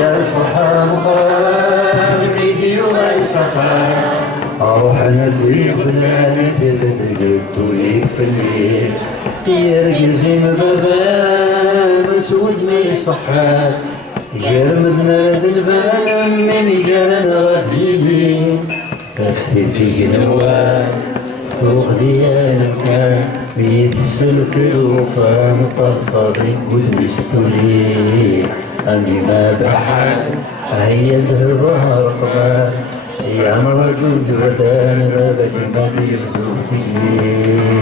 يا الفرحة مقران بيدي وغاي صفا أروح أنا اللي بلا ندير توليد في الليل يا زين بابا مسود ما يصحى يا مدنا البال من قالنا غاديين تفتيتي نوال فوق ديالك بيتسل في الوفا مطر صديق ودمستولي أني ما بحال هيا دهبها رقبة يا رجل دردان رابك ما يبدو فيه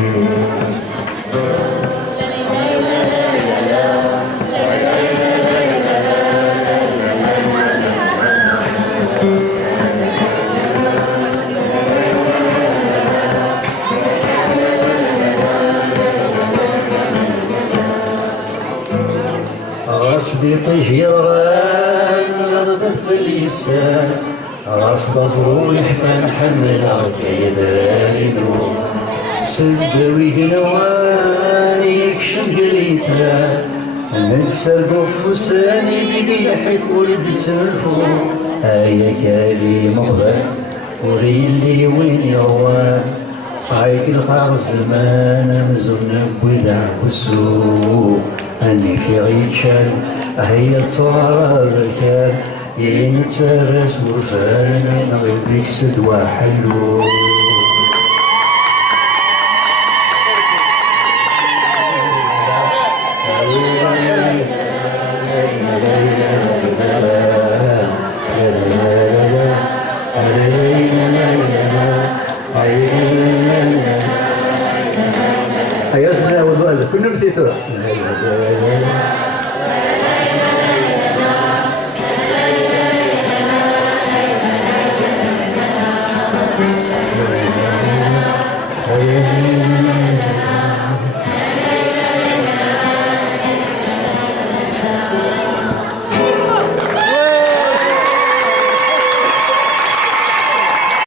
صديقي جيران غصدك في اللسان غصد صرو يحفى نحمل عكاية درارينو سدوي قنوان يكشم قريتها ننسى بفوساني ديدي لحك ولد تنفو هيا كالي مغبر وريلي وين يروان هايك القاع الزمان مزون بودع والسوق أني في عيشان هي تصار الركاب ينتسرس وفان من غير سدوى حلو هيا اسمع والله كل نفسي